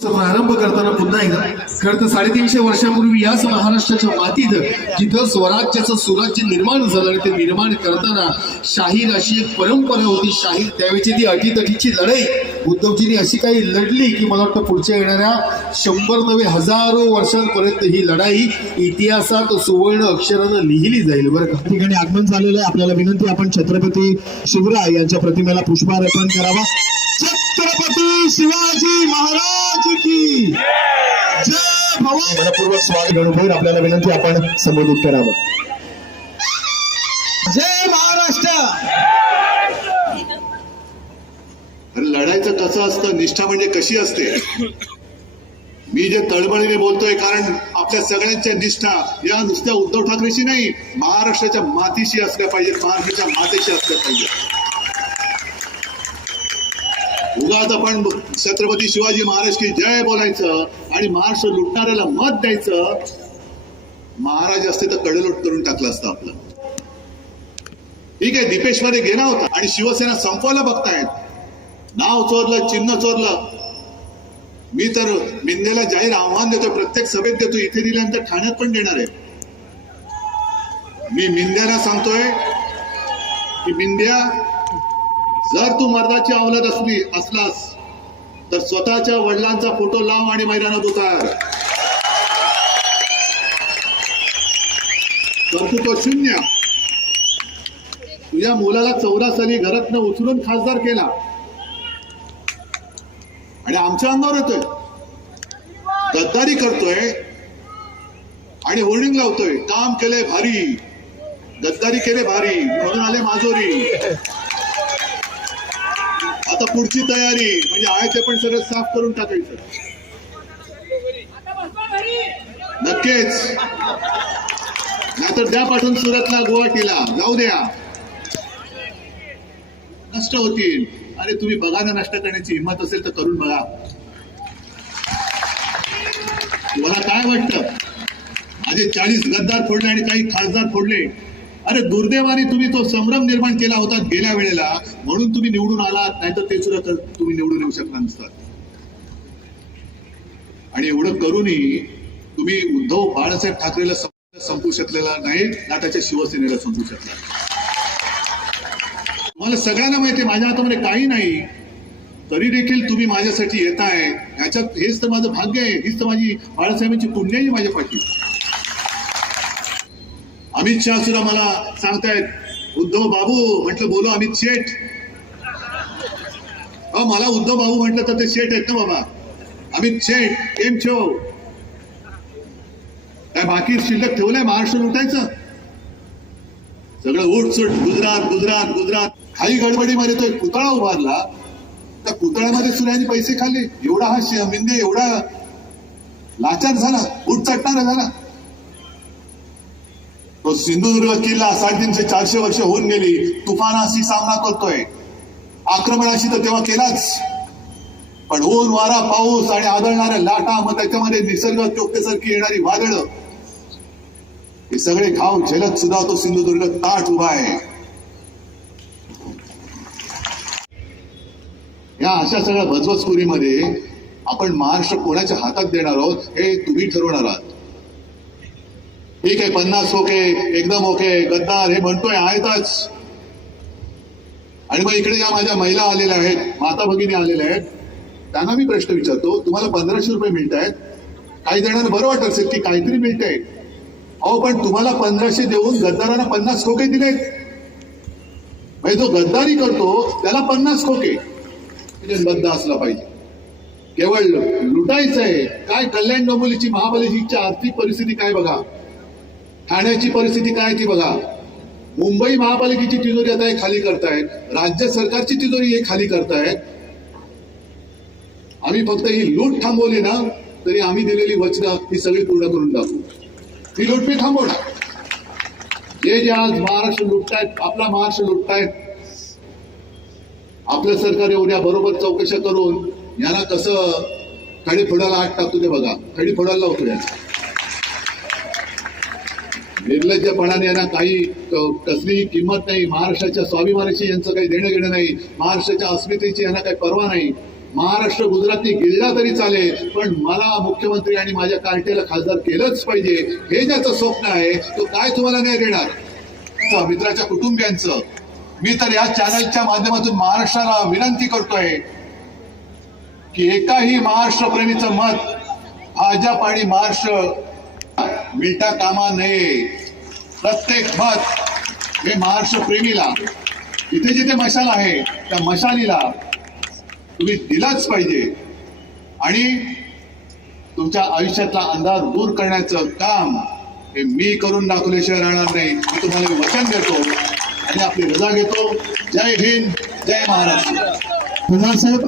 प्रारंभ करताना पुन्हा एकदा. खरं तर साडेतीनशे वर्षापूर्वी याच महाराष्ट्राच्या मातीत जिथं स्वराज्याचं सुराज्य निर्माण झालं आणि ते निर्माण करताना शाहीर अशी एक परंपरा होती. शाहीर त्यावेळची ती अटीतटीची लढाई. उद्धवजींनी अशी काही लढली की मला वाटतं पुढच्या येणाऱ्या शंभर नव्हे हजारो वर्षांपर्यंत ही लढाई इतिहासात सुवर्ण अक्षरानं लिहिली जाईल. बरं का? ठिकाणी आगमन झालेलं आहे. आपल्याला विनंती आपण छत्रपती शिवराय यांच्या प्रतिमेला पुष्पार्पण करावा. छत्रपती शिवाजी महाराज की जय भवानी. मनपूर्वक स्वागत गणभैर आपल्याला विनंती आपण संबोधित करावं. जय महाराष्ट्र. अरे लढायचं कसं असतं? निष्ठा म्हणजे कशी असते? मी जे तळमळीने बोलतोय कारण आपल्या सगळ्यांच्या निष्ठा या नुसत्या उद्धव ठाकरेशी नाही महाराष्ट्राच्या मातीशी असल्या पाहिजेत महाराष्ट्राच्या मातेशी असल्या पाहिजे उगाच आपण छत्रपती शिवाजी महाराज की जय बोलायचं आणि महाराष्ट्र लुटणाऱ्याला मत द्यायचं महाराज असते तर कडेलोट करून टाकलं असतं आपलं. ठीक आहे दीपेशमध्ये गेला होता आणि शिवसेना संपवायला बघतायत. नाव चोरलं चिन्ह चोरलं. मी तर मिंदेला जाहीर आव्हान देतो प्रत्येक सभेत देतो इथे दिल्यानंतर ठाण्यात पण देणार आहे. मी मिंद्याला सांगतोय की मिंद्या जर तू मर्दाची अवलद असली असलास तर स्वतःच्या वडिलांचा फोटो लाव आणि मैदानात उतार. कर्तृत्व शून्य. तुझ्या मुलाला चौदा साली घरातनं उचलून खासदार केला. आणि आमच्या अंगावर येतोय. गद्दारी करतोय आणि होर्डिंग लावतोय. काम केले भारी. गद्दारी केले भारी. म्हणून आले माजोरी. आता पुढची तयारी म्हणजे आहे ते पण सगळं साफ करून टाकायचं. नक्कीच. नाहीतर द्या पाठवून सुरतला गुवाहाटीला. जाऊ द्या. नष्ट होतील. अरे तुम्ही बघा ना नष्ट करण्याची हिंमत असेल तर करून बघा. तुम्हाला काय वाटतं? माझे चाळीस गद्दार फोडले आणि काही खासदार फोडले. अरे दुर्दैवाने तुम्ही तो संभ्रम निर्माण केला होता गेल्या वेळेला म्हणून तुम्ही निवडून आलात नाहीतर ते सुद्धा तुम्ही निवडून येऊ शकला नसतात. आणि एवढं करूनही तुम्ही उद्धव बाळासाहेब ठाकरेला संपू शकलेला नाही ना त्याच्या शिवसेनेला संपू शकला. मला सगळ्यांना माहिती आहे माझ्या हातामध्ये काही नाही. तरी देखील तुम्ही माझ्यासाठी येताय. ह्याच्यात हेच तर माझं भाग्य आहे हीच तर माझी बाळासाहेबांची पुण्याही माझ्या पाठी अमित शहा सुद्धा मला सांगतायत उद्धव बाबू म्हटलं बोलो अमित शेठ. अहो मला उद्धव बाबू म्हटलं तर ते शेठ आहेत ना बाबा. अमित शेठ केम छो? काय बाकी शिल्लक ठेवलंय? महाराष्ट्र लुटायचं? सगळं उठसूट गुजरात गुजरात गुजरात. काही गडबडीमध्ये तो एक पुतळा उभारला. त्या पुतळ्यामध्ये सुद्धा पैसे खाल्ले. एवढा हा शिंदे एवढा लाचार झाला उठ चटणारा झाला. तो सिंधुदुर्ग किल्ला साडेतीनशे चारशे वर्ष होऊन गेली. तुफानाशी सामना करतोय. आक्रमणाशी तर तेव्हा केलाच. पण ऊन वारा पाऊस आणि आदळणाऱ्या लाटा मग त्याच्यामध्ये निसर्ग चोक्तेसारखी येणारी वादळ. हे सगळे घाव झेलत सुद्धा तो सिंधुदुर्ग ताट उभा आहे. या अशा सगळ्या भजवसपुरीमध्ये आपण महाराष्ट्र कोणाच्या हातात देणार आहोत हे तुम्ही ठरवणार आहात. ठीक आहे पन्नास ओके एकदम ओके गद्दार हे म्हणतोय आहेतच. आणि मग इकडे ज्या माझ्या महिला आलेल्या आहेत माता भगिनी आलेल्या आहेत. त्यांना मी प्रश्न विचारतो तुम्हाला पंधराशे रुपये मिळत आहेत. काही जणांना बरं वाटत असेल की काहीतरी मिळतंय अहो पण तुम्हाला पंधराशे देऊन गद्दारांना पन्नास खोके दिलेत. म्हणजे जो गद्दारी करतो त्याला पन्नास खोके. म्हणजे बद्ध असला पाहिजे. केवळ लुटायचं आहे काय कल्याण डोंबोलीची महाबलीची आर्थिक परिस्थिती काय बघा. ठाण्याची परिस्थिती काय ती बघा. मुंबई महापालिकेची तिजोरी आता हे खाली करतायत. राज्य सरकारची तिजोरी हे खाली करतायत. आम्ही फक्त ही लूट थांबवली ना तरी आम्ही दिलेली वचनं ही सगळी पूर्ण करून दाखवू. ही लूट मी थांबवणार. जे जे आज महाराष्ट्र लुटतायत आपला महाराष्ट्र लुटतायत आपलं सरकार एवढ्या बरोबर चौकशा करून यांना कसं खडी फोडायला आठ टाकतो ते बघा. खडी फोडायला लावतो याचा निर्लज्जपणाने यांना काही कसलीही किंमत नाही. महाराष्ट्राच्या स्वाभिमानाशी यांचं काही देणं घेणं नाही. महाराष्ट्राच्या अस्मितेची यांना काही पर्वा नाही. महाराष्ट्र गुजरातनी गिळला तरी चालेल पण मला मुख्यमंत्री आणि माझ्या कार्टेला खासदार केलंच पाहिजे. हे ज्याचं स्वप्न आहे तो काय तुम्हाला नाही देणार? मित्राच्या कुटुंबियांचं. मी तर या चॅनलच्या माध्यमातून महाराष्ट्राला विनंती करतोय की एकाही महाराष्ट्र प्रेमीचं मत भाजप आणि महाराष्ट्र मिळता कामा नये. प्रत्येक मत हे महाराष्ट्र प्रेमीला जिथे जिथे मशाल आहे त्या मशालीला तुम्ही दिलाच पाहिजे. आणि तुमच्या आयुष्यातला अंधार दूर करण्याचं काम हे मी करून दाखवल्याशिवाय राहणार नाही. मी तुम्हाला वचन देतो आणि आपली रजा घेतो. जय हिंद जय महाराष्ट्र. पवार साहेब